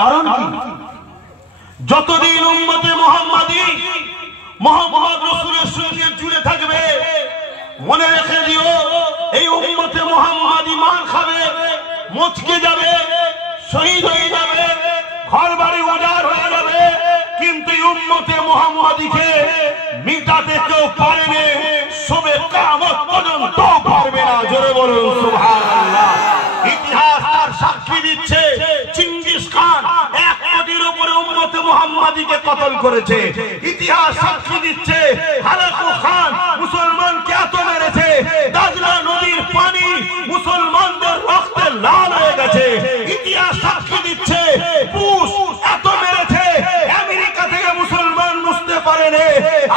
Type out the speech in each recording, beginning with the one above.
কারণ কি? যতদিন উম্মতে মুহাম্মাদি মুহাম্মদ রাসূলের সঙ্গে জুড়ে থাকবে, মনে রেখে দিও এই উম্মতে মুহাম্মাদি মার খাবে, মুচকে যাবে, শহীদ হয়ে যাবে, ঘর বাড়ি উজাড় হয়ে যাবে, কিন্তু এই উম্মতে মুহাম্মাদিকে মিটাতে কেউ পারেনি, সবে কিয়ামত পর্যন্ত পারবে না। জোরে বলুন সুবহানাল্লাহ। ইতিহাস তার সাক্ষী দিচ্ছে, চেঙ্গিস খান 1 কোটির উপরে উম্মতে মুহাম্মাদিকে কতল করেছে। ইতিহাস সাক্ষী দিচ্ছে, হালাকু খান মুসলমানকে এত মেরেছে, দাজলা নদীর পানি মুসলমানদের রক্তে লাল হয়ে গেছে। ইতিহাস সাক্ষী দিচ্ছে, বুশ এত মেরেছে, আমেরিকা থেকে মুসলমান মুছতে পারেনি।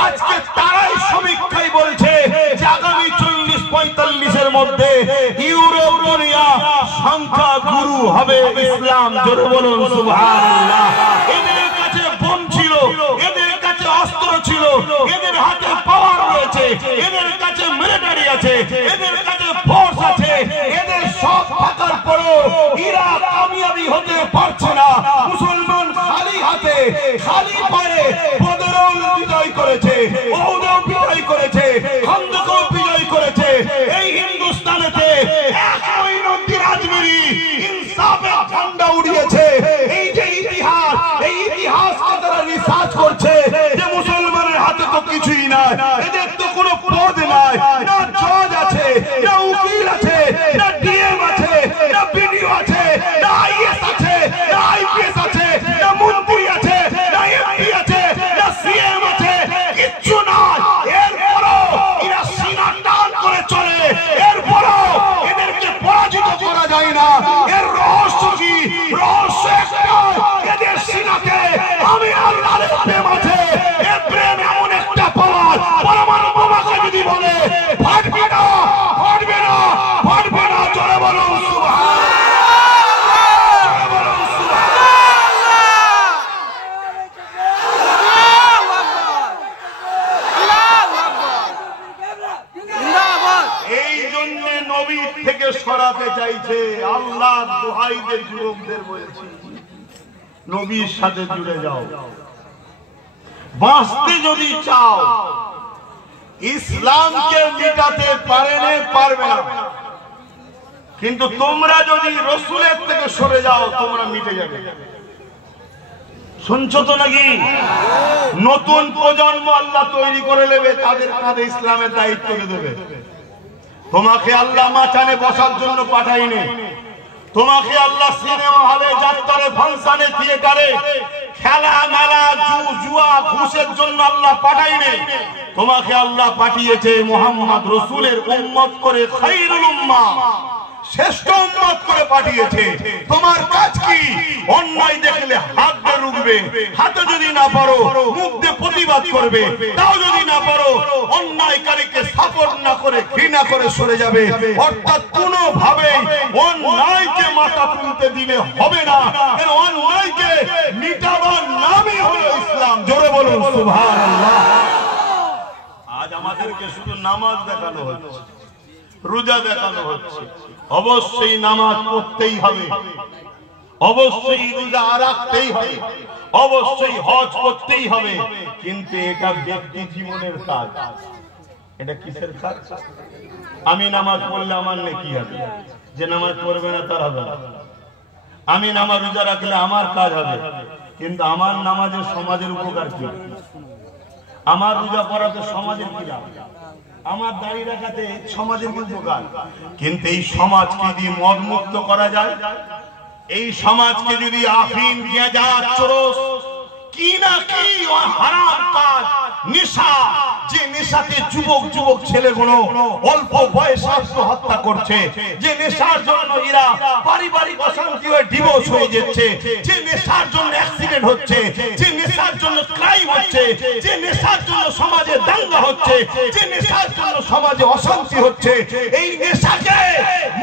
আজকে তারাই সমীক্ষায় বলছে যে আগামী 40-45 এর মধ্যে ইউরোপীয় সংখ্যা গুরু হবে ইসলাম। জোরে বলুন সুবহানাল্লাহ। এদের কাছে বোম ছিল, এদের কাছে অস্ত্র ছিল, এদের হাতে পাওয়ার রয়েছে, এদের কাছে মিলিটারি আছে, এদের কাছে ফোর্স আছে, এদের সব থাকার পরেও এরা কামিয়াবি হতে পারছে না। মুসলমান খালি হাতে খালি পায়ে বদরও বিজয় করেছে, উহুদও বিজয় করেছে, খন্দকও বিজয় করেছে। এই হিন্দুস্তানেতে এক মঈনুদ্দিন আজমিরি ইনসাফের ঝান্ডা উড়িয়েছে। এই যে ইতিহাস, এই ইতিহাসকে তারা রিসার্চ করছে যে মুসলমানের হাতে তো কিছুই নাই, এদের তো কোনো পদ নাই, না জজ আছে, না উকিল আছে, না ডিএম আছে, না বিডিও আছে, না আইএস আছে, না আইপিএস আছে, না মন্ত্রী আছে, না এমপি আছে, না সিএম আছে, কিচ্ছু নাই। এরপরও এরা সিনা টান করে চলে, এরপরও এদেরকে পরাজিত করা যায় না। এর রহস্য কি? রহস্য একটাই, এদের সিনাতে আমি আল্লাহর প্রেম আছে। এর প্রেম এমন একটা পাওয়ার, পরমাণু বোমাকে যদি বলে ফাটবে না, ফাটবে না, ফাটবে না। জোরে বলুন সুবহানাল্লাহ, জোরে বলুন সুবহানাল্লাহ। এই জন্য নবী থেকে সরাতে চাইছে। আল্লাহ দোহাইদের যুবকদের বলছি, নবীর সাথে জুড়ে যাও। বাঁচতে যদি চাও, ইসলামকে মিটাতে পারবে না, কিন্তু তোমরা যদি রাসূলের থেকে সরে যাও তোমরা মিটে যাবে। শুনছো তো নাকি? নতুন প্রজন্ম আল্লাহ তৈরি করে নেবে, তাদের কাঁধে ইসলামের দায়িত্ব দেবে। তোমাকে আল্লাহ মাচানে বসার জন্য পাঠায়নি, তোমাকে আল্লাহ সিনেমা হলে, যাত্রারে, ফাংশনে, থিয়েটারে খেলা মেলা জুয়া ঘুষের জন্য আল্লাহ পাঠায়নি। তোমাকে আল্লাহ পাঠিয়েছে মুহাম্মদ রাসূলের উম্মত করে, খায়রুল উম্মাহ, শ্রেষ্ঠ উম্মত করে পাঠিয়েছে। তোমার কাজ কি? অন্যায় দেখলে হাত দিয়ে রুখবে, হাতে যদি না পারো মুখ দিয়ে প্রতিবাদ করবে, তাও যদি না পারো অন্যায়কারীকে সাপোর্ট না করে ঘৃণা করে সরে যাবে। অর্থাৎ কোনোভাবেই অন্যায়কে মাথা তুলতে দিলে হবে না। এর অন্যায়কে মিটাবার নামই হলো ইসলাম। জোরে বলুন সুবহানাল্লাহ। আজ আমাদেরকে শুধু নামাজ দেখানো হচ্ছে, রোজা দেখানো হচ্ছে। অবশ্যই নামাজ পড়তেই হবে, অবশ্যই রোজা রাখতেই হবে, অবশ্যই হজ করতেই হবে, কিন্তু এটা ব্যক্তি জীবনের কাজ। এটা কিসের কাজ? আমি নামাজ পড়লে আমার নেকি হবে, যে নামাজ পড়বে না তার হবে না। আমি নামাজ রোজা রাখলে আমার কাজ হবে, কিন্তু আমার নামাজের সমাজের উপকার কি? আমার রোজা পড়াতে সমাজের কি লাভ? আমার দাঁড়িয়ে রাখাতে সমাজের উপকার। কিন্তু এই সমাজকে যদি মদ মুক্ত করা যায়, এই সমাজকে যদি আফিম, গাঁজা, চরস, কি না কি হারাম কাজ, নেশা, যে নেশাতে যুবক ছেলেগুলো অল্প বয়সে আত্মহত্যা করছে, যে নেশার জন্য এরা পারিবারিক অশান্তি হয়ে ডিভোর্স হয়ে যাচ্ছে, যে নেশার জন্য অ্যাক্সিডেন্ট হচ্ছে, যে নেশার জন্য ক্রাইম হচ্ছে, যে নেশার জন্য সমাজে দাঙ্গা হচ্ছে, যে নেশার জন্য সমাজে অশান্তি হচ্ছে, এই নেশাকে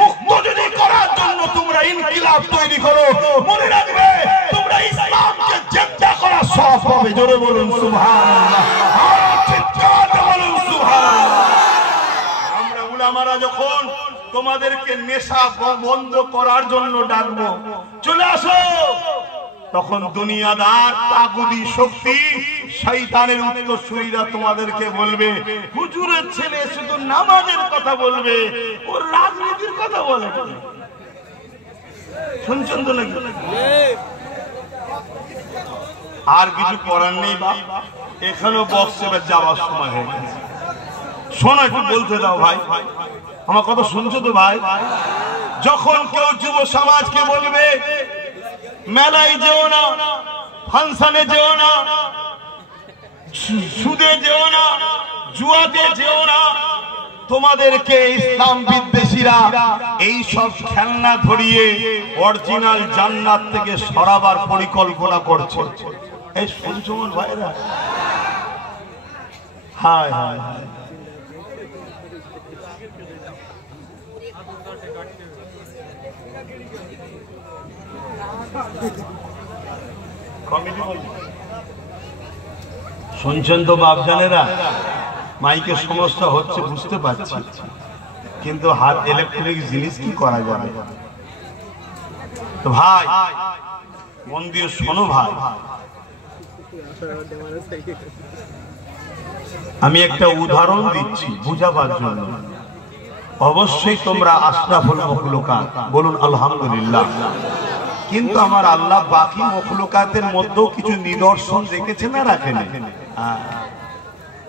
মুক্ত যদি করার জন্য তোমরা ইনকিলাব তৈরি করো, মনে রাখবে তোমরা ইসলামকে জিন্দা করার সওয়াব পাবে। জোরে বলুন সুবহানাল্লাহ। আমরা উলামারা যখন তোমাদেরকে নেশা বন্ধ করার জন্য ডাকবো, চলে আসো, তখন দুনিয়াদার তাগুদি শক্তি শয়তানের উত্তরসূরিরা তোমাদেরকে বলবে হুজুরের ছেলে শুধু নামাজের কথা বলবে, ওর রাজনীতির কথা বলে। শুনছেন তো নাকি? আর কিছু করার নেই বাপ, এখানেও বক্স এবার যাওয়ার সময় হয়ে গেছে। শোনো, একটু বলতে দাও ভাই, আমার কথা শুনছো তো ভাই? যখন কেউ যুব সমাজকে বলবে মেলায় যেও না, ফাংশনে যেও না, সুদে যেও না, জুয়াতে যেও না, তোমাদেরকে ইসলাম বিদ্বেষীরা এই সব খেলনা ধরিয়ে অরিজিনাল জান্নাত থেকে সরাবার পরিকল্পনা করছে। এই শুনছো ভাইরা? হায় হায় হায়, শুনছেন তো বাপজানেরা? মাইকের সমস্যা হচ্ছে বুঝতে পারছি, কিন্তু হাত ইলেকট্রিক জিনিস কি করা যাবে? তো ভাই মন দিয়ে শোনো ভাই, আমি একটা উদাহরণ দিচ্ছি বুঝাবার জন্য। অবশ্যই তোমরা আশরাফুল মখলুকাত বলুন আলহামদুলিল্লাহ, কিন্তু আমার আল্লাহ বাকি মখলুকাতের মধ্যেও কিছু নিদর্শন রেখেছে না রাখেন?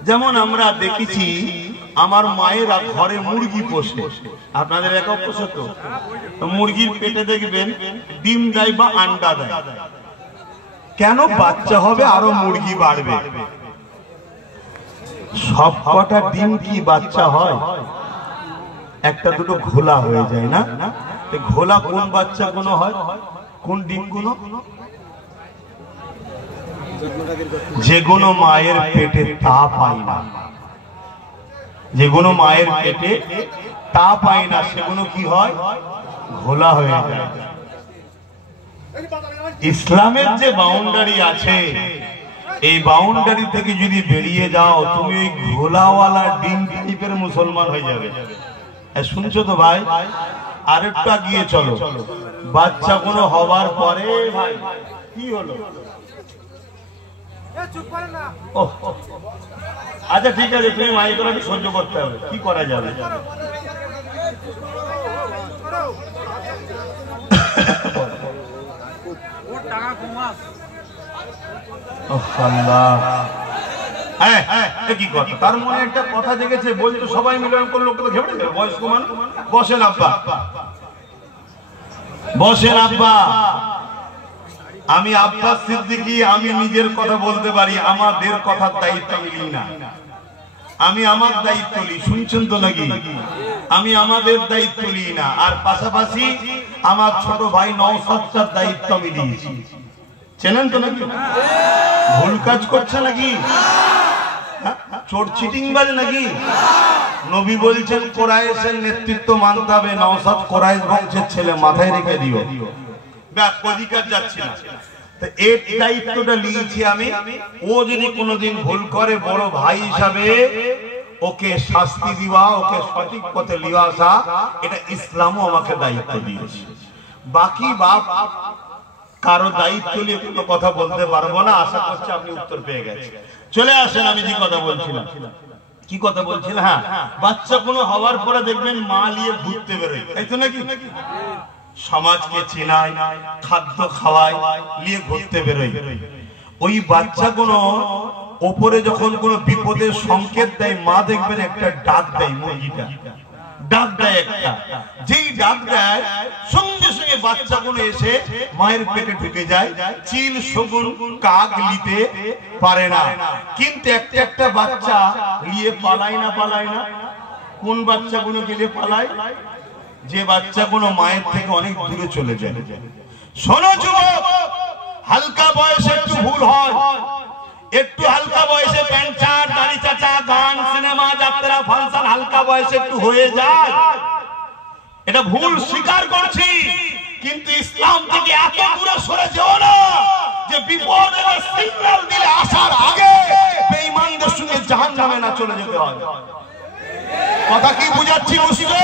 যেমন আমরা দেখেছি আমার মায়েরা ঘরে মুরগি পোষে। আপনাদের একা পোষে তো? মুরগির পেটে দেখবেন ডিম দেয় বা আন্ডা দেয়। কেন? বাচ্চা হবে, আরো মুরগি বাড়বে। সব কটা ডিম কি বাচ্চা হয়? একটা দুটো ঘোলা হয়ে যায় না? ঘোলা কোন বাচ্চা গুলো হয়? কোন ডিম গুলো? যেগুলো মায়ের পেটে তা পায় না, যেগুলো মায়ের পেটে তা পায় না, সেগুলো কি হয়? ঘোলা হয়ে যায়। ইসলামের যে বাউন্ডারি আছে, এই বাউন্ডারি থেকে যদি বেরিয়ে যাও, তুমি ওই ঘোলাওয়ালা ডিম টাইপের মুসলমান হয়ে যাবে। শুনছো তো ভাই? আরেকটা গিয়ে চলো, বাচ্চা কোনো হবার পরে ভাই কি হলো? আচ্ছা ঠিক আছে, তুমি মাইকরাকে সহ্য করতে হবে, কি করা যাবে? কি কথা? তার মনে একটা কথা জেগেছে, বলতো সবাই মিলন করলে লোকটা ঘেবড়ে যাবে। বয়স্ক মানুষ, বসেন আব্বা, বসেন আব্বা। আমি আব্বাস সিদ্দিকী, আমি নিজের কথা বলতে পারি, আমাদের কথার দায়িত্ব আমি নিই না, আমি আমার দায়িত্ব নিই। শুনছেন তো নাকি? আমি আমাদের দায়িত্ব নিই না, আর পাশাপাশি আমার ছোট ভাই নওশাদটার দায়িত্ব আমি দিয়েছি। চেনেন তো নাকি? ভুল কাজ করছে নাকি? চোর চিটিংবাজ নাকি? নবী বলছেন কোরাইশের নেতৃত্ব মানতে হবে, নওশাদ কোরাইশ বংশের ছেলে, মাথায় রেখে দিও। অধিকার যাচ্ছে না, এর দায়িত্বটা নিয়েছি আমি। ও যদি কোনোদিন ভুল করে, বড় ভাই হিসাবে ওকে শাস্তি দিবা, ওকে সঠিক পথে নিয়ে আসা, এটা ইসলামও আমাকে দায়িত্ব দিয়েছে। বাকি বাপ কারো দায়িত্ব নিয়ে কোনো কথা বলতে পারবো না। আশা করছি আপনি উত্তর পেয়ে গেছেন। চলে আসেন, আমি যে কথা বলছিলাম। কি কথা বলছিলাম? হ্যাঁ, বাচ্চা কোনো হওয়ার পরে দেখবেন মা নিয়ে ঘুরতে বেরোয়, তাই তো নাকি? সমাজকে চেনায়, খাদ্য খাওয়ায়, নিয়ে ঘুরতে বেরোয়। ওই বাচ্চাগুলো ওপরে যখন কোনো বিপদের সংকেত দেয়, মা দেখবেন একটা ডাক দেয়, মুরগিটা ডাক দেয় একটা। যেই ডাক দেয়, সঙ্গে সঙ্গে বাচ্চাগুলো এসে মায়ের পেটে ঢুকে যায়। চিল, শগুন, কাক নিতে পারে না, কিন্তু একটা একটা বাচ্চা নিয়ে পালায় না? পালায় না? কোন বাচ্চাগুলো গেলে পালায়? যে বাচ্চাগুলো মায়ের থেকে অনেক দূরে চলে যায়। শোনো যুবক, হালকা বয়সে একটু ভুল হয়, একটু হালকা বয়সে প্যান্ট শার্ট, দাড়ি চাচা, গান, সিনেমা, যাত্রা, ফাংশন হালকা বয়সে একটু হয়ে যায়। এটা ভুল স্বীকার করছি, কিন্তু ইসলাম থেকে এত দূরে সরে যেও না যে বিপদের সিগন্যাল দিলে আসার আগে বেঈমানদের সঙ্গে জাহান্নামে না চলে যেতে হয়। কথা কি বুঝাচ্ছি বুঝছো?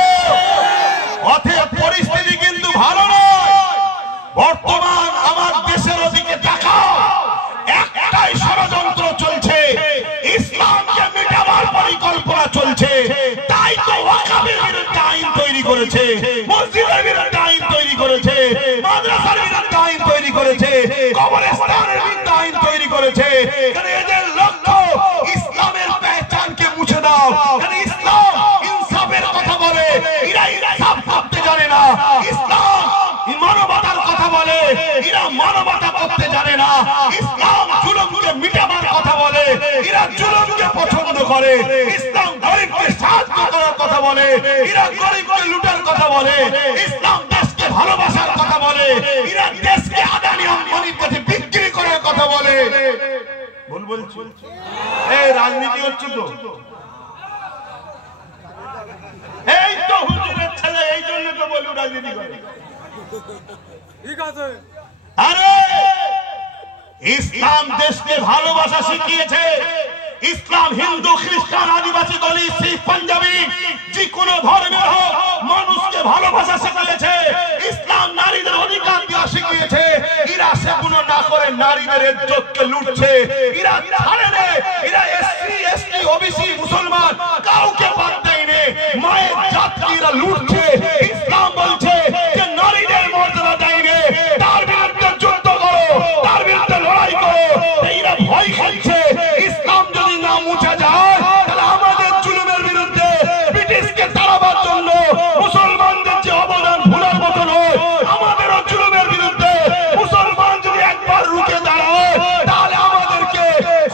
অতএব পরিস্থিতি কিন্তু ভালো নয়। বর্তমান আমার দেশের ওদিকে করেছে, মসজিদের বিরুদ্ধে আইন তৈরি করেছে, মাদ্রাসার বিরুদ্ধে আইন তৈরি করেছে, কবরস্থানের বিরুদ্ধে আইন তৈরি করেছে। কারণ এদের লক্ষ্য ইসলামের পেহচানকে মুছে দাও। কারণ ইসলাম ইনসাফের কথা বলে, এরা ইনসাফ করতে জানে না। ইসলাম মানবতার কথা বলে, এরা মানবতা করতে জানে না। ইসলাম জুলুমকে মিটাবার কথা বলে, এরা জুলুমকে পছন্দ করে। ইসলাম গরিবকে সাহায্য করার কথা বলে, এরা গরিবকে লুটার কথা বলে। ইসলাম দেশকে ভালোবাসার কথা বলে, এরা দেশকে আদানি আম্বানির কাছে বিক্রি করার কথা বলে। ভুল বলছি? এই রাজনীতি হচ্ছে তো, এই তো হুজুরের ছেলে, এই জন্য তো বলি রাজনীতি করে। ঠিক আছে, আরে ইসলাম দেশকে ভালোবাসা শিখিয়েছে। ইসলাম হিন্দু, খ্রিস্টান, আদিবাসী, দলিত, শিখ, পাঞ্জাবি, যে কোনো ধর্মের হোক, মানুষকে ভালোবাসা শিখিয়েছে। ইসলাম নারীদের অধিকার দেওয়া শিখিয়েছে। এরা সেগুলো না করে নারীদের ইজ্জতকে লুটছে। এরা ছাড়ে না, এরা এসসি, এসটি, ওবিসি, মুসলমান কাউকে বাদ দেয়নি। মায়ের জাতকে এরা লুটছে। ইসলাম বলছে যে নারীদের মর্যাদা দেয়নি, তার বিরুদ্ধে যুদ্ধ করো, তার বিরুদ্ধে লড়াই করো। এরা ভয় খাচ্ছে। ইসলাম যদি না মুছে যায়, তাহলে আমাদের জুলুমের বিরুদ্ধে ব্রিটিশকে তাড়াবার জন্য মুসলমানদের যে অবদান ভুলার মতো নয়, আমাদেরও জুলুমের বিরুদ্ধে মুসলমান যদি একবার রুখে দাঁড়ায়, তাহলে আমাদেরকে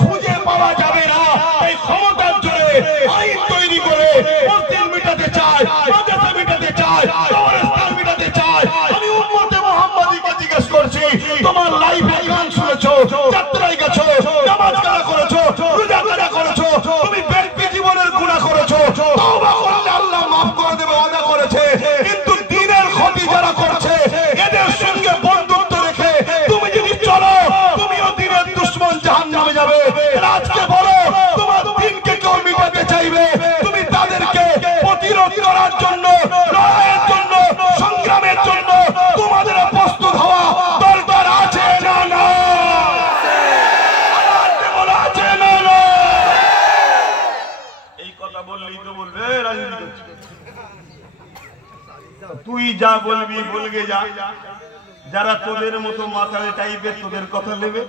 খুঁজে পাওয়া যাবে না। এই ক্ষমতার জোরে আইন তৈরি করে মসজিদ মিটাতে চায়, মাদ্রাসা মিটাতে চায়, কবরস্থান মিটাতে চায়। আমি উম্মতে মুহাম্মাদীকে জিজ্ঞেস করছি, তোমার লাইফে গান শুনেছো, যাত্রায় গেছো, নামাজ কাজা করেছো, রোজা কাজা করেছো, তুমি ব্যক্তি জীবনের গুনাহ করেছো, তওবা করলে আল্লাহ মাফ করে দেবে, ওয়াদা করেছে। কিন্তু দ্বীনের ক্ষতি যারা করছে, এদের সঙ্গে বন্ধুত্ব রেখে তুমি যদি চলো, তুমিও দ্বীনের দুশমন জাহান্নামে যাবে। আজকে বলো, তোমার দ্বীনকে কেউ মিটাতে চাইবে, তুমি তাদেরকে প্রতিরোধ করার জন্য, লড়াইয়ের জন্য, সংগ্রামের জন্য তোমাদের প্রস্তুত হওয়া দরকার আছে না? না, এই কথা বললেই তো বলবে রাজনীতি করছে। তুই যা বলবি বলগে যা। যারা তোদের মতো মাথায় টাইপের তোদের কথা নেবে,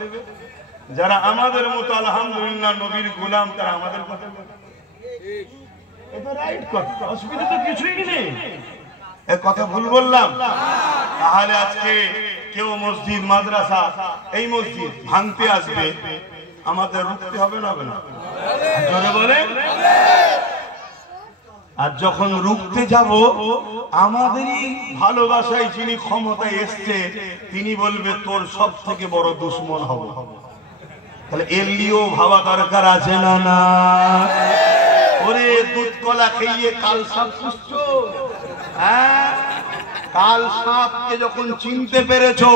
যারা আমাদের মতো আলহামদুলিল্লাহ নবীর গোলাম, তারা আমাদের কথা নেবে। এটা রাইট কথা, অসুবিধা তো কিছুই নেই। এক কথা ভুল বললাম? তাহলে আজকে কেউ মসজিদ, মাদ্রাসা, এই মসজিদ ভাঙতে আসবে, আমাদের রুখতে হবে না? হবে না? জোরে বলেন। আর যখন রুখতে যাব, আমাদেরই ভালোবাসায় যিনি ক্ষমতায় এসছে, তিনি বলবে তোর সব থেকে বড় দুশ্মন হব। তাহলে এর নিয়েও ভাবা দরকার আছে না? না, ওরে দুধ কলা খেয়ে কাল সাপ পুষছো, হ্যাঁ? কাল সাপকে যখন চিনতে পেরেছো,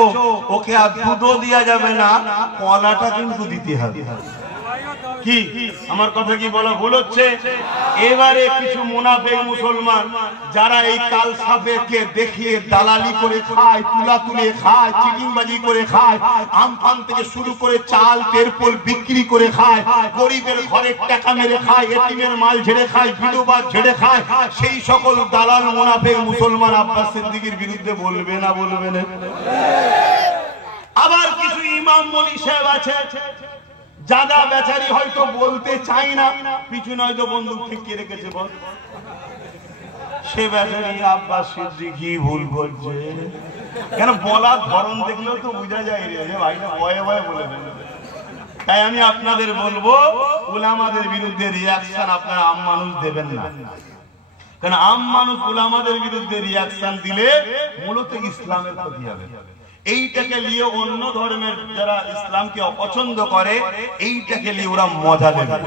ওকে আর দুধও দেওয়া যাবে না, কলাটা কিন্তু দিতে হবে। কি আমার কথা কি বলা ভুল হচ্ছে? এবারে কিছু মুনাফিক মুসলমান যারা এই কাল সাপেকে দেখিয়ে দালালি করে খায়, তুলা তুলে খায়, চিটিংবাজি করে খায়, আমফান থেকে শুরু করে চাল তেরপোল বিক্রি করে খায়, গরিবের ঘরের টাকা মেরে খায়, এতিমের মাল ঝেড়ে খায়, বিধবা ঝেড়ে খায়, সেই সকল দালাল মুনাফিক মুসলমান আব্বাস সিদ্দিকীর বিরুদ্ধে বলবে না? বলবে না? আবার কিছু ইমাম মলি সাহেব আছে, যারা বেচারি হয়তো বলতে চাই না, পিছনে হয়তো বন্দুক ঠেকিয়ে রেখেছে, বল সে বেচারি আব্বাস সিদ্দিকী ভুল করছে। কেন বলার ধরন দেখলেও তো বোঝা যায় রে ভাই, না ভয়ে ভয়ে বলে ফেলবে। তাই আমি আপনাদের বলবো, উলামাদের বিরুদ্ধে রিয়াকশন আপনারা আম মানুষ দেবেন না। কারণ আম মানুষ উলামাদের বিরুদ্ধে রিয়াকশন দিলে মূলত ইসলামের ক্ষতি হবে। এইটাকে নিয়ে অন্য ধর্মের যারা ইসলামকে অপছন্দ করে, এইটাকে নিয়ে ওরা মজা নেবে।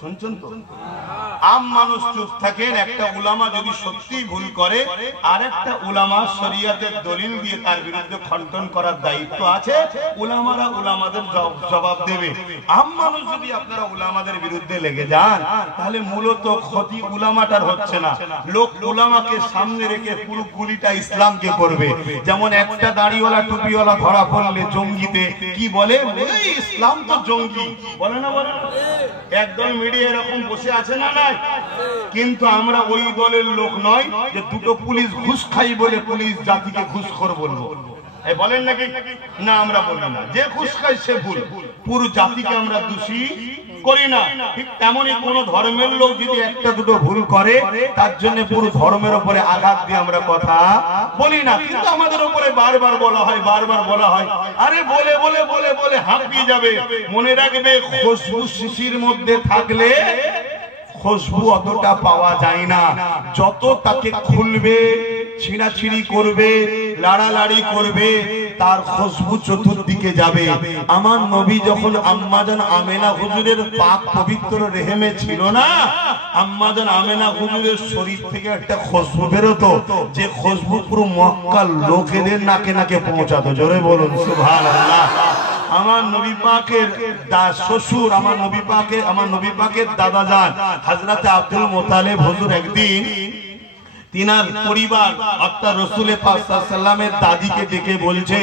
শুনছেন তো? আম মানুষ চুপ থাকেন, একটা উলামা যদি সত্যি ভুল করে, আর একটা উলামা শরিয়তের দলিল দিয়ে তার বিরুদ্ধে খণ্ডন করার দায়িত্ব আছে, উলামারা উলামাদের জবাব দেবে। আম মানুষ যদি আপনারা উলামাদের বিরুদ্ধে লেগে যান, তাহলে মূলত ক্ষতি উলামাটার হচ্ছে না, লোক উলামাকে সামনে রেখে পুরো গুলিটা ইসলামকে করবে। যেমন একটা দাড়িওয়ালা টুপিওয়ালা ধরা পড়লে জঙ্গিতে কি বলে, ইসলাম তো জঙ্গি বলে না? বলে একদল মিডিয়া এরকম বসে আছে না? নাই? কিন্তু আমরা ওই দলের লোক নয় যে দুটো পুলিশ ঘুষ খাই বলে পুলিশ জাতিকে ঘুষখোর বলবো। বলেন নাকি? না, আমরা বলি না। যে ঘুষ খায় সে ভুল, পুরো জাতিকে আমরা দোষী করি না। ঠিক তেমনই কোন ধর্মের লোক যদি একটা দুটো ভুল করে তার জন্য পুরো ধর্মের উপরে আঘাত দিয়ে আমরা কথা বলি না। কিন্তু আমাদের উপরে বারবার বলা হয়, বারবার বলা হয়, আরে বলে বলে বলে বলে হাঁপিয়ে যাবে। মনে রাখবে, খুশবু শিশির মধ্যে থাকলে খুশবু অতটা পাওয়া যায় না। যত তাকে খুলবে, ছিঁড়াছিঁড়ি করবে, লাড়ালাড়ি করবে, তার খুশবু চতুর্দিকে যাবে। আমার নবী যখন আম্মাজান আমেনা হুজুরের পাক পবিত্র রেহেমে ছিল না, আম্মাজান আমেনা হুজুরের শরীর থেকে একটা খুশবু বেরোতো, যে খুশবু পুরো মক্কার লোকেদের নাকে নাকে পৌঁছাতো। জোরে বলুন সুবহানাল্লাহ। আমার নবী পাকের শ্বশুর, আমার নবী পাকের দাদা যান হযরত আব্দুল মুত্তালিব হুজুর একদিন তিনার পরিবার অর্থাৎ রাসূল পাক সাল্লাল্লাহু আলাইহি ওয়াসাল্লামের দাদিকে ডেকে বলছে,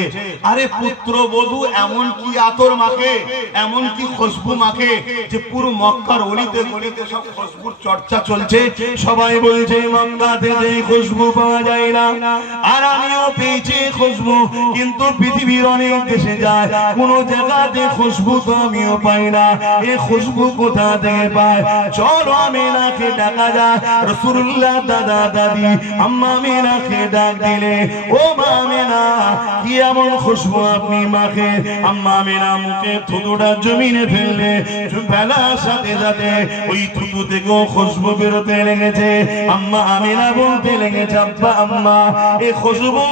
আরে পুত্রবধূ এমন কি আতর মাখে, এমন কি খুশবু মাখে যে পুরো মক্কার অলিতে গলিতে সব খুশবুর চর্চা চলছে। সবাই বলছে মক্কাতে যে খুশবু পাওয়া যায় না, আর আমিও পেয়েছি খুশবু, কিন্তু পৃথিবীর অনেক দেশে যায় কোন জায়গাতে খুশবু তো আমিও পাই না। এই খুশবু কোথা থেকে পায়? চলো আমিনাকে ডাকা যায়। রাসূলুল্লাহ দাদা দাদি আম্মা আমিনাকে ডাক দিলে, ও মা আমিনা, কি এমন খুশবু আপনি মাখে? আম্মা আমিনা মুখে থুতুটা জমিনে ফেললে, ফেলার সাথে সাথে ওই থুতু থেকেও খুশবু বেরোতে লেগেছে। আম্মা আমিনা বলতে লেগেছে, আব্বা আম্মা, এই খুশবু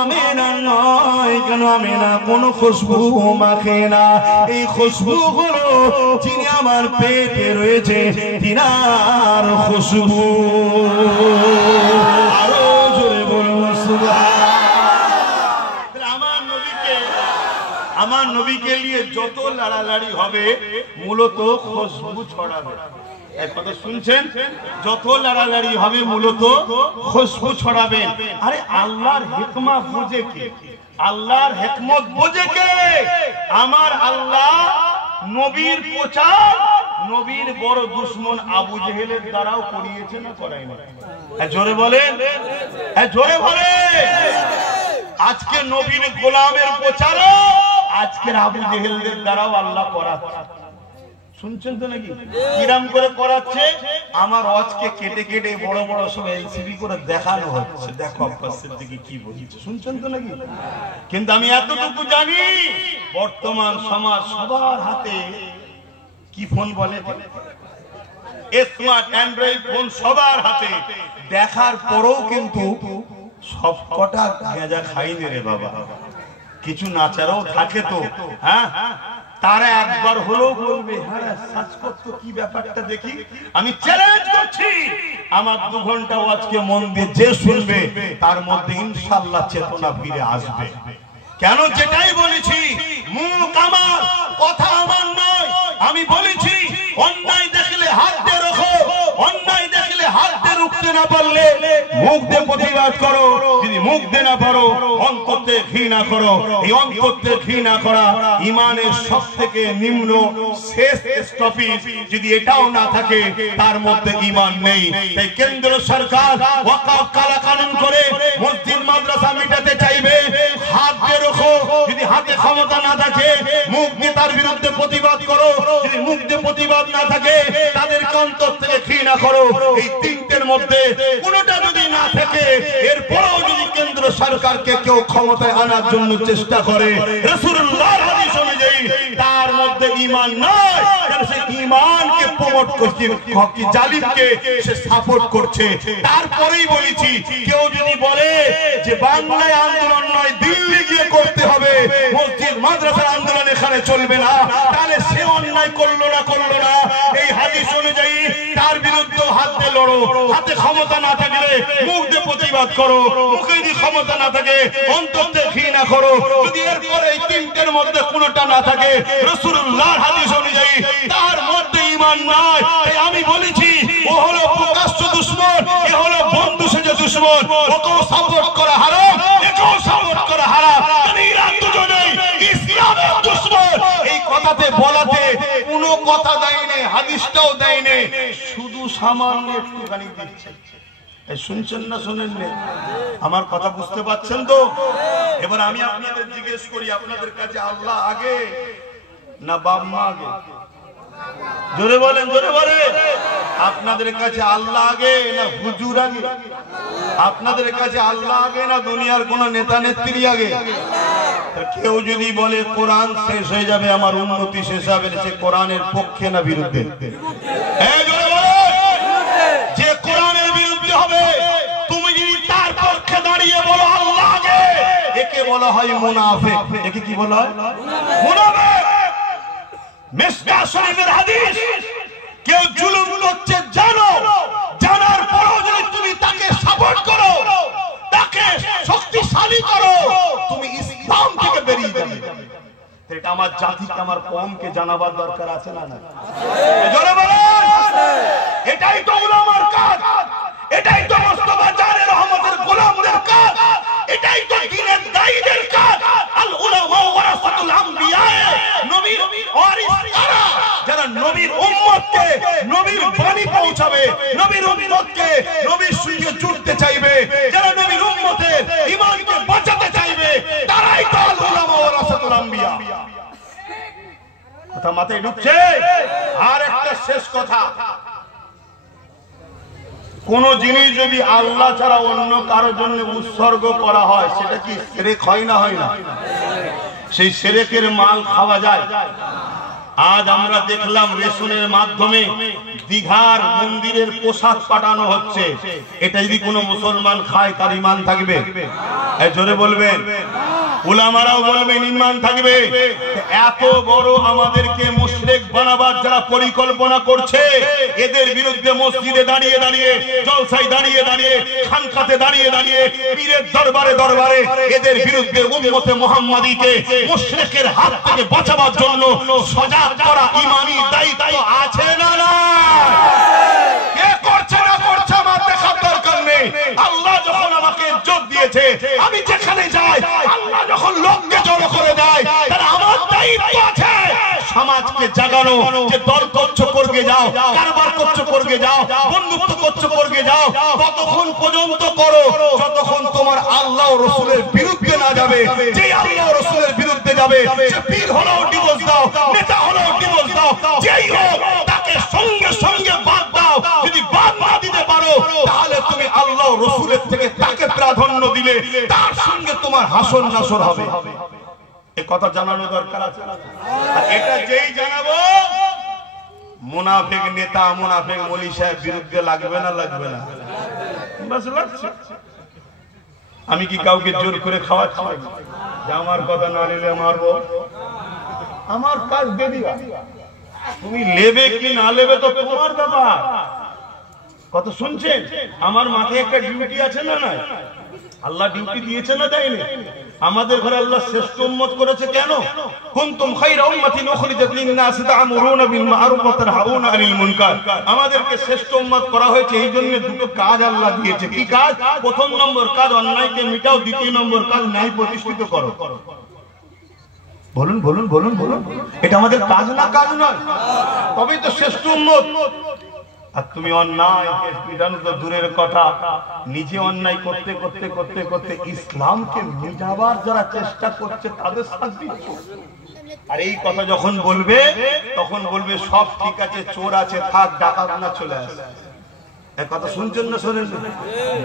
আমিনা নয়। কেন? আমিনা কোন খুশবু মাখে না। এই খুশবু হলো যিনি আমার পেটে রয়েছে তিনার খুশবু। আরো জোরে বলুন সুবহানাল্লাহ। আমার নবীকে নিয়ে যত লড়ালড়ি হবে মূলত খুশবু ছড়াবে। এক কথা শুনছেন? যত লড়ালড়ি হবে মূলত খুশবু ছড়াবে। আরে আল্লাহর হিকমত বুঝে কে? আল্লাহর হিকমত বুঝে কে? আমার আল্লাহ নবীর প্রচার নবীর বড় দুশমন আবু জেহেলের দ্বারাও করিয়েছে না করায় না? জোরে বলেন, জোরে বলেন। আজকে নবীর গোলামের প্রচারও আজকের আবু জেহেলদের দ্বারাও আল্লাহ করাচ্ছে। শুনছেন তো নাকি? কিরাম করে করাচ্ছে? আমার ওয়াজকে কেটে কেটে বড় বড় সব এলসিডি করে দেখানো হচ্ছে, দেখো আব্বাস সিদ্দিকী কি বলছে। শুনছেন তো নাকি? কিন্তু আমি এতটুকু জানি, বর্তমান সমাজ সবার হাতে কি ফোন বলে, স্মার্ট অ্যান্ড্রয়েড ফোন সবার হাতে। দেখার পরেও কিন্তু সব কটা গাঁজা খাইনি রে বাবা, কিছু নাচারাও থাকে তো, হ্যাঁ, তারা একবার হলেও বলবে, হ্যাঁ সার্চ করতো কি ব্যাপারটা দেখি। আমি চ্যালেঞ্জ করছি, আমার 2 ঘন্টা আজকে মন দিয়ে যে শুনবে তার মধ্যে ইনশাআল্লাহ চেতনা ফিরে আসবে। কেন? যেটাই বলেছি, মুখ আমার, কথা আমার নয়। আমি বলেছি অন্যায় দেখলে হাত দিয়ে রাখো, অন্যায় দেখলে হাত দিয়ে রুখতে না পারলে মুখ দিয়ে প্রতিবাদ করো। যদি মুখ দিয়ে না পারো, অন্তর দিয়ে ঘৃণা করো। এই অন্তর দিয়ে ঘৃণা করা ঈমানের সবথেকে নিম্ন শেষ স্টপেজ। যদি এটাও না থাকে তার মধ্যে ঈমান নেই। তাই কেন্দ্র সরকার ওয়াকফ কালা কানুন করে মসজিদ মাদ্রাসা মিটাতে চাইবে, হাত দিয়ে রাখো। যদি হাতে ক্ষমতা না থাকে মুখ দিয়ে তার বিরুদ্ধে প্রতিবাদ করো। যদি মুখ দিয়ে প্রতিবাদ না থাকে তাদের অন্তর থেকে ঘৃণা করো। এই তিনটের মধ্যে কোনোটা যদি না থাকে, এরপরেও যদি কেন্দ্র সরকারকে কেউ ক্ষমতায় আনার জন্য চেষ্টা করে, রাসূলুল্লাহর হাদিস অনুযায়ী তার মধ্যে ঈমান নয়। সে ঈমানকে প্রমোট করছে, হকি জালিমকে সে সাপোর্ট করছে। তারপরেই বলেছি, কেউ যদি বলে যে বাংলায় আন্দোলন নয় দিল্লি গিয়ে করতে হবে, মসজিদ মাদ্রাসার আন্দোলন এখানে চলবে না, তাহলে সে অন্যায় করলো না। এই হাদিস অনুযায়ী তার বিরুদ্ধে হাত দিয়ে লড়ো। হাতে ক্ষমতা না থাকলে মুখ দিয়ে প্রতিবাদ করো। মুখে যদি ক্ষমতা না থাকে অন্তর দিয়ে ঘৃণা করো। যদি এরপরে এই তিনটের মধ্যে কোনোটা না থাকে, রাসূলুল্লাহর হাদিস অনুযায়ী তার মধ্যে ঈমান নাই। তাই আমি বলেছি, ও হলো প্রকাশ্য দুশমন, এ হলো বন্ধু সেজে দুশমন। ওকেও সাপোর্ট করা হারাম, একেও সাপোর্ট করা হারাম। এরা দুজনেই ইসলামের দুশমন। এই কথাতে বলাতে কোনো কথা দেয়নি, হাদিসটাও দেয়নি, শুধু সামান্য একটুখানি দিচ্ছে। শুনছেন না শোনেন না? আমার কথা বুঝতে পারছেন তো? এবার আমি আপনাদের জিজ্ঞেস করি, আপনাদের কাছে আল্লাহ আগে না বাপ মা আগে? জোরে বলেন, জোরে বলেন। আপনাদের কাছে আল্লাহ আগে না হুজুর আগে? আপনাদের কাছে আল্লাহ আগে না দুনিয়ার কোন নেতা নেত্রী আগে? কেউ যদি বলে কোরআন শেষ হয়ে যাবে, আমার উন্নতি শেষ হবে, সে কোরআনের পক্ষে না বিরুদ্ধে? যে কোরআনের বিরুদ্ধে হবে, তুমি যদি তার পক্ষে দাঁড়িয়ে বলো আল্লাহ আগে, একে বলা হয় মুনাফিক। একে কি বলা হয়? মুনাফিক। মিশকাত শরীফের হাদিস, কেউ জুলুম করছে জানো, জানার পরেও যদি তুমি তাকে সাপোর্ট করো, তাকে শক্তিশালী করো, তুমি ইসলাম থেকে বেরিয়ে যাবে। এটা আমার জাতিকে, আমার কওমকে জানাবার দরকার আছে না? না, জোরে বলেন। এটাই তো উলামার কাজ, এটাই তো মুস্তাফা জানের রহমতের গোলামদের কাজ, এটাই তো দ্বীনের দায়ীদের কাজ। আল উলামা ওয়ারাসাতুল আমবিয়া, নবীর ওয়ারিস তারা, যারা নবীর উম্মতকে নবীর বাণী পৌঁছাবে, নবীর উম্মতকে নবীর সঙ্গে জুড়তে চাইবে, যারা নবীর উম্মতের ঈমানকে বাঁচাতে চাইবে, তারাই তো আল উলামা ওয়ারাসাতুল আমবিয়া। কথা মাথায় ঢুকছে? আর একটা শেষ কথা, কোন জিনিস যদি আল্লাহ ছাড়া অন্য কারোর জন্য উৎসর্গ করা হয়, সেটা কি শিরক হয় না? হয় না? সেই শিরকের মাল খাওয়া যায়। আজ আমরা দেখলাম রেশনের মাধ্যমে দীঘার মন্দিরের পোশাক পাঠানো হচ্ছে। এটা যদি কোনো মুসলমান খায়, তার ঈমান থাকবে? জোরে বলবেন। উলামারাও বলবেন ঈমান থাকবে। এত বড় আমাদেরকে মুশরিক বানাবার যারা পরিকল্পনা করছে, এদের বিরুদ্ধে মসজিদে দাঁড়িয়ে দাঁড়িয়ে, জলসায় দাঁড়িয়ে দাঁড়িয়ে, খানকাতে দাঁড়িয়ে দাঁড়িয়ে, পীরের দরবারে দরবারে এদের বিরুদ্ধে উম্মতে মুহাম্মাদীকে মুশরিকের হাত থেকে বাঁচাবার জন্য সজাগ করা ঈমানি দায়িত্ব আছে না? না, কে করছে না করছে আমার দেখার দরকার নেই। আল্লাহ যখন আমাকে ইজ্জত দিয়েছে, আমি যেখানে যাই, আল্লাহ যখন লোককে জড়ো করে দেয়, তাহলে আমার দায়িত্ব আছে সমাজকে জাগানো, যে দল করছো করবে যাও, কারবার করছো করবে যাও, বন্ধুত্ব করছো করবে যাও, ততক্ষণ পর্যন্ত করো যতক্ষণ তোমার আল্লাহ ও রাসূলের বিরুদ্ধে না যাবে। যে আল্লাহ ও রাসূলের বিরুদ্ধে যাবে, সে পীর হলেও ডিভোর্স দাও, নেতা হলেও ডিভোর্স দাও, যেই হোক তাকে সঙ্গে সঙ্গে বাদ দাও। যদি বাদ না দিতে পারো, তাহলে তুমি আল্লাহ ও রাসূলের থেকে তাকে প্রাধান্য দিলে, তার সঙ্গে তোমার হাসর নাসর হবে। এই কথা জানানো দরকার আছে। আর এটা যেই জানাবো, মুনাফিক নেতা, মুনাফিক মৌলভী সাহেব বিরুদ্ধে লাগবে না? লাগবে না? বাস লাগছে। আমি কি কাউকে জোর করে খাওয়াচ্ছি যে আমার কথা না নিলে মারবো? আমার কাজ দিয়ে দিবা, তুমি নেবে কি না নেবে তো তোমার ব্যাপার। কত শুনছেন? আমার মাথায় একটা ডিউটি আছে না? নাই? আল্লাহ ডিউটি দিয়েছে না দেয়নি? আমাদের ঘরে আল্লাহ শ্রেষ্ঠ উম্মত করেছে কেন? কুনতুম খায়রা উম্মাতিন উখরিজাত লিন-নাস তা'মুরুনা বিল মা'রুফ ওয়া তানহাউনা আনিল মুনকার। আমাদেরকে শ্রেষ্ঠ উম্মত করা হয়েছে এই জন্য দুটো কাজ আল্লাহ দিয়েছে। কি কাজ? প্রথম নম্বর কাজ অন্যায়কে মিটাও, দ্বিতীয় নম্বর কাজ ন্যায় প্রতিষ্ঠিত করো। বলুন বলুন বলুন বলুন, এটা আমাদের কাজ না? কাজ নয়, তবেই তো শ্রেষ্ঠ উম্মত। আর তুমি অন্যায়কে মিটানো তো দূরের কথা, নিজে অন্যায় করতে করতে করতে করতে ইসলামকে মিটাবার যারা চেষ্টা করছে তাদের সাথ দিচ্ছ। আর এই কথা যখন বলবে, তখন বলবে সব ঠিক আছে, চোর আছে, থাক, ডাকাত না চলে আসে। এক কথা শুনছেন না শোনেন?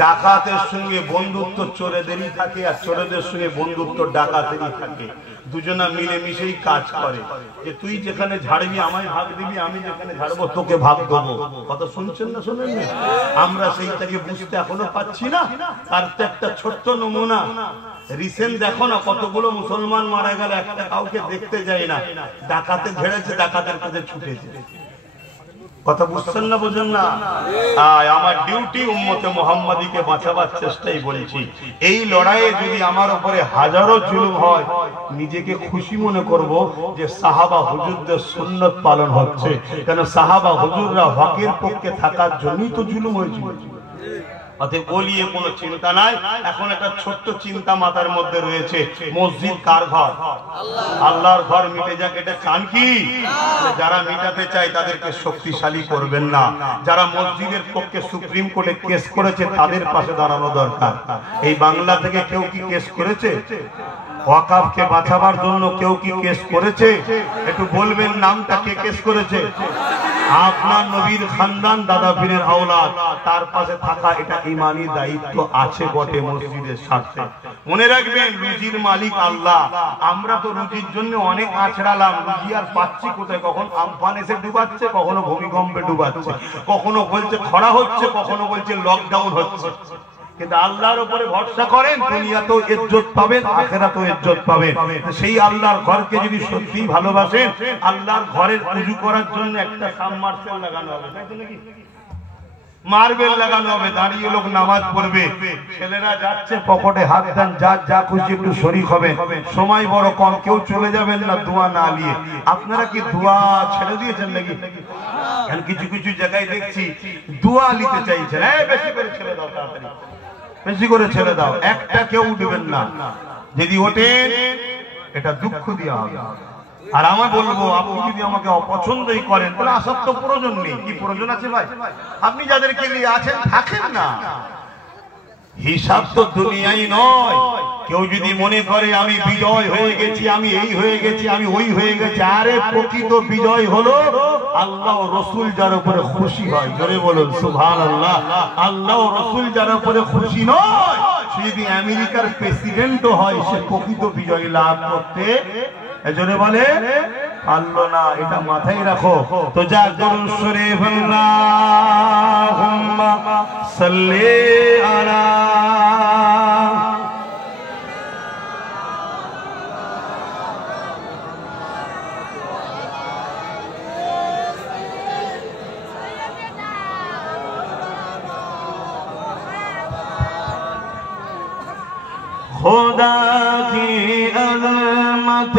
ডাকাতের সঙ্গে বন্ধুত্ব চোরেদেরই থাকে, আর চোরেদের সঙ্গে বন্ধুত্ব ডাকাতেরই থাকে। দুজনা মিলে মিশেই কাজ করে, যে তুই যেখানে ঝাড়বি আমায় ভাগ দিবি, আমি যেখানে ঝাড়বো তোকে ভাগ দেবো। কথা শুনছেন না শোনেন? আমরা সেইটাকে বুঝতে এখনো পাচ্ছি না। তার তো একটা ছোট্ট নমুনা রিসেন্ট দেখো না, কতগুলো মুসলমান মারা গেল, একটা কাউকে দেখতে যায় না, ডাকাতে ঝেড়েছে, ডাকাতের কাছে ছুটেছে। কথা বুঝছেন না? বোঝেন না? আমার ডিউটি উম্মতে মুহাম্মাদীকে বাঁচাবার চেষ্টাই বলছি। এই লড়াইয়ে যদি আমার উপরে হাজারো জুলুম হয়, নিজেকে খুশি মনে করব যে সাহাবা হুজুরদের সুন্নত পালন হচ্ছে। কেন? সাহাবা হুজুররা হকের পক্ষে থাকার জন্যই তো জুলুম হয়েছিল। অতএব ও নিয়ে কোনো চিন্তা নাই। এখন একটা ছোট্ট চিন্তা মাথার মধ্যে রয়েছে, মসজিদ কার ঘর? আল্লাহর ঘর। মিটে যাক এটা চান কি? যারা মিটাতে চায় তাদেরকে শক্তিশালী করবেন না, যারা মসজিদের পক্ষে সুপ্রিম কোর্টে কেস করেছে তাদের পাশে দাঁড়ানো দরকার। এই বাংলা থেকে কেউ কি কেস করেছে? ওয়াকাফকে বাঁচাবার জন্য কেউ কি কেস করেছে? একটু বলবেন নামটা, কে কেস করেছে? আপনার নবীর খানদান, দাদা পীরের আওলাদ, তার পাশে থাকা এটা ইমানি দায়িত্ব আছে বটে মসজিদের স্বার্থে। মনে রাখবেন রুজির মালিক আল্লাহ। আমরা তো রুজির জন্য অনেক আছড়ালাম, রুজি আর পাচ্ছি কোথায়? কখন আমফান এসে ডুবাচ্ছে, কখনো ভূমিকম্পে ডুবাচ্ছে, কখনো বলছে খরা হচ্ছে, কখনো বলছে লকডাউন হচ্ছে। কিন্তু আল্লাহর উপরে ভরসা করেন, দুনিয়াতেও ইজ্জত পাবেন, আখিরাতেও ইজ্জত পাবেন। সেই আল্লাহর ঘরকে যদি সত্যি ভালোবাসেন, আল্লাহর ঘরের উযু করার জন্য একটা সাবমার্সেল লাগানো হবে, তাই তো নাকি? মার্বেল লাগানো হবে, দাঁড়িয়ে লোক নামাজ পড়বে। ছেলেরা যাচ্ছে, পকেটে হাত দেন, যা খুশি একটু শরীক হবে। সময় বড় কম, কেউ চলে যাবেন না দোয়া না নিয়ে। আপনারা কি দোয়া ছেড়ে দিয়েছেন নাকি? কিছু কিছু জায়গায় দেখছি দোয়া নিতে চাইছেন, বেশি করে ছেড়ে দাও, তাড়াতাড়ি বেশি করে ছেড়ে দাও, একটা কেউ উঠবেন না। যদি ওঠেন এটা দুঃখ দেওয়া হবে। আর আমি বলবো, আপনি যদি আমাকে অপছন্দই করেন তাহলে আসার তো প্রয়োজন নেই। কি প্রয়োজন আছে ভাই? আপনি যাদেরকে নিয়ে আছেন থাকেন না, হিসাব তো দুনিয়ায় নয়। কেউ যদি মনে করে আমি বিজয় হয়ে গেছি, আমি এই হয়ে গেছি, আমি ওই হয়ে গেছি, আরে প্রকৃত বিজয় হলো আল্লাহ ও রাসূল যার উপরে খুশি হয়। জোরে বলুন সুবহানাল্লাহ। আল্লাহ ও রাসূল যার উপরে খুশি নয়, সে যদি আমেরিকার প্রেসিডেন্টও হয়, সে প্রকৃত বিজয় লাভ করতে এজন্য বলে পারলো না। এটা মাথায় রাখো। তো যা দরুদ শরীফ আল্লাহুম্মা সাল্লি আলা खुदा की अज़मत